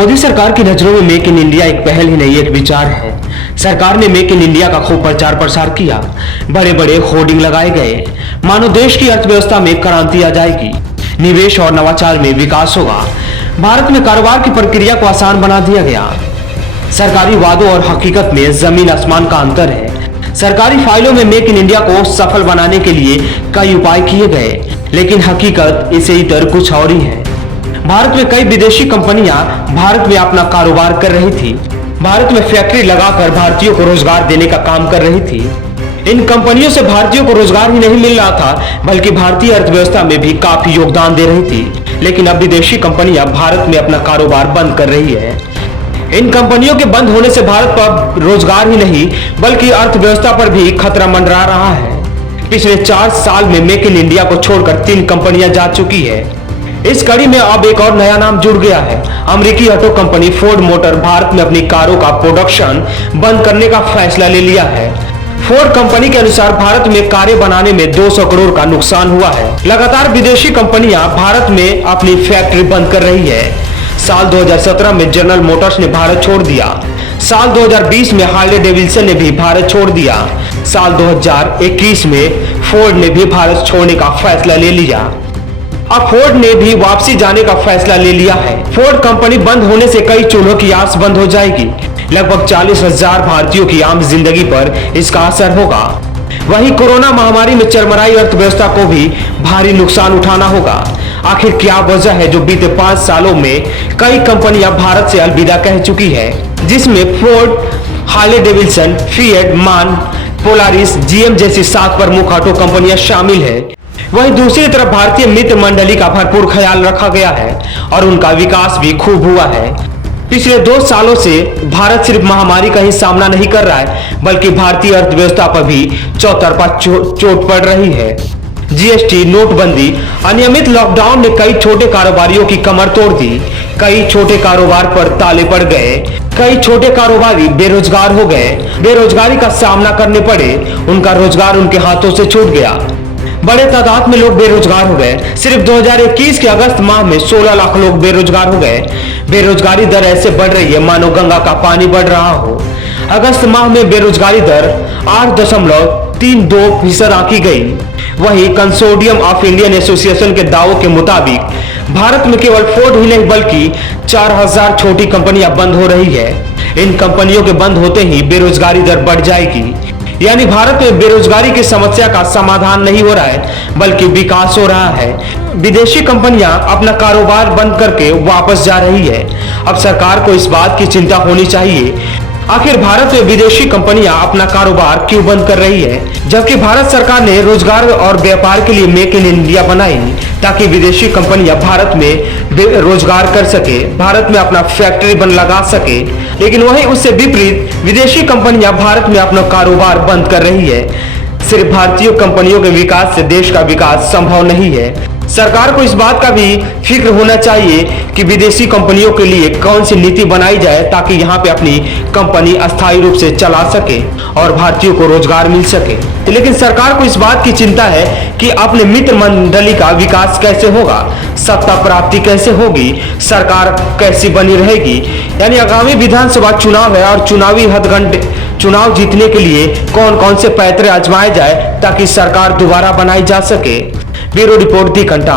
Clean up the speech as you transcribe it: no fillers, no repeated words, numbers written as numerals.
मोदी सरकार की नजरों में मेक इन इंडिया एक पहल ही नहीं, एक विचार है। सरकार ने मेक इन इंडिया का खूब प्रचार प्रसार किया, बड़े बड़े होर्डिंग लगाए गए, मानो देश की अर्थव्यवस्था में क्रांति आ जाएगी, निवेश और नवाचार में विकास होगा, भारत में कारोबार की प्रक्रिया को आसान बना दिया गया। सरकारी वादों और हकीकत में जमीन आसमान का अंतर है। सरकारी फाइलों में मेक इन इंडिया को सफल बनाने के लिए कई उपाय किए गए, लेकिन हकीकत इसे इतर कुछ और ही है। भारत में कई विदेशी कंपनियां भारत में अपना कारोबार कर रही थी, भारत में फैक्ट्री लगाकर भारतीयों को रोजगार देने का काम कर रही थी। इन कंपनियों से भारतीयों को रोजगार ही नहीं मिल रहा था, बल्कि भारतीय अर्थव्यवस्था में भी काफी योगदान दे रही थी। लेकिन अब विदेशी कंपनियां भारत में अपना कारोबार बंद कर रही है। इन कंपनियों के बंद होने से भारत पर रोजगार ही नहीं, बल्कि अर्थव्यवस्था पर भी खतरा मंडरा रहा है। पिछले 4 साल में मेक इन इंडिया को छोड़कर 3 कंपनियां जा चुकी है। इस कड़ी में अब एक और नया नाम जुड़ गया है। अमेरिकी auto company Ford motor Bharat में अपनी कारों का प्रोडक्शन बंद करने का फैसला ले लिया है। फोर्ड कंपनी के अनुसार भारत में कारें बनाने में 200 करोड़ का नुकसान हुआ है। लगातार विदेशी कंपनियां भारत में अपनी फैक्ट्री बंद कर रही है। साल 2017 में जनरल मोटर्स ने भारत छोड़ दिया। साल 2020 में हार्ले डेविडसन ने भी भारत छोड़ दिया। साल 2021 में फोर्ड ने भी भारत छोड़ने का फैसला ले लिया। अब फोर्ड ने भी वापसी जाने का फैसला ले लिया है। फोर्ड कंपनी बंद होने से कई चूल्हों की आस बंद हो जाएगी। लगभग 40,000 भारतीयों की आम जिंदगी पर इसका असर होगा। वहीं कोरोना महामारी में चरमराई अर्थव्यवस्था को भी भारी नुकसान उठाना होगा। आखिर क्या वजह है जो बीते 5 सालों में कई कंपनियां भारत से अलविदा कह चुकी है, जिसमें फोर्ड, हार्ले डेविडसन, फिएट, मान, पोलारिस, जीएम जैसी 7 प्रमुख ऑटो कंपनियां शामिल है। वहीं दूसरी तरफ भारतीय मित्र मंडली का भरपूर ख्याल रखा गया है और उनका विकास भी खूब हुआ है। पिछले 2 सालों से भारत सिर्फ महामारी का ही सामना नहीं कर रहा है, बल्कि भारतीय अर्थव्यवस्था पर भी चौतरफा चोट पड़ रही है। जीएसटी, नोटबंदी, अनियमित लॉकडाउन ने कई छोटे कारोबारियों की कमर तोड़ दी। कई छोटे कारोबार पर ताले पड़ गए। कई छोटे कारोबारी बेरोजगार हो गए। बेरोजगारी का सामना करने पड़े। उनका रोजगार उनके हाथों से छूट गया। बड़े तादाद में लोग बेरोजगार हो गए। सिर्फ 2021 के अगस्त माह में 16 लाख लोग बेरोजगार हो गए। बेरोजगारी दर ऐसे बढ़ रही है मानो गंगा का पानी बढ़ रहा हो। अगस्त माह में बेरोजगारी दर 8.32% आंकी गई। वहीं कंसोर्टियम ऑफ इंडियन एसोसिएशन के दावों के मुताबिक भारत में केवल फोर्ड ही नहीं बल्कि 4000 छोटी कंपनियां बंद हो रही है। इन कंपनियों के बंद होते ही बेरोजगारी दर बढ़ जाएगी। यानी भारत में बेरोजगारी की समस्या का समाधान नहीं हो रहा है, बल्कि विकास हो रहा है। विदेशी कंपनियां अपना कारोबार बंद करके वापस जा रही है। अब सरकार को इस बात की चिंता होनी चाहिए, आखिर भारत में विदेशी कंपनियां अपना कारोबार क्यों बंद कर रही है, जबकि भारत सरकार ने रोजगार और व्यापार के लिए मेक इन इंडिया बनाई ताकि विदेशी कंपनियां भारत में रोजगार कर सके, भारत में अपना फैक्ट्री बन लगा सके। लेकिन वहीं उससे विपरीत विदेशी कंपनियां भारत में अपना कारोबार बंद कर रही है। सिर्फ भारतीय कंपनियों के विकास से देश का विकास संभव नहीं है। सरकार को इस बात का भी फिक्र होना चाहिए कि विदेशी कंपनियों के लिए कौन सी नीति बनाई जाए ताकि यहाँ पे अपनी कंपनी अस्थायी रूप से चला सके और भारतीयों को रोजगार मिल सके। लेकिन सरकार को इस बात की चिंता है कि अपने मित्र मंडली का विकास कैसे होगा, सत्ता प्राप्ति कैसे होगी, सरकार कैसी बनी रहेगी। यानी आगामी विधानसभा चुनाव है और चुनावी हथकंडे चुनाव जीतने के लिए कौन कौन से पैतरे आजमाए जाए ताकि सरकार दोबारा बनाई जा सके। ब्यूरो रिपोर्ट दी घंटा।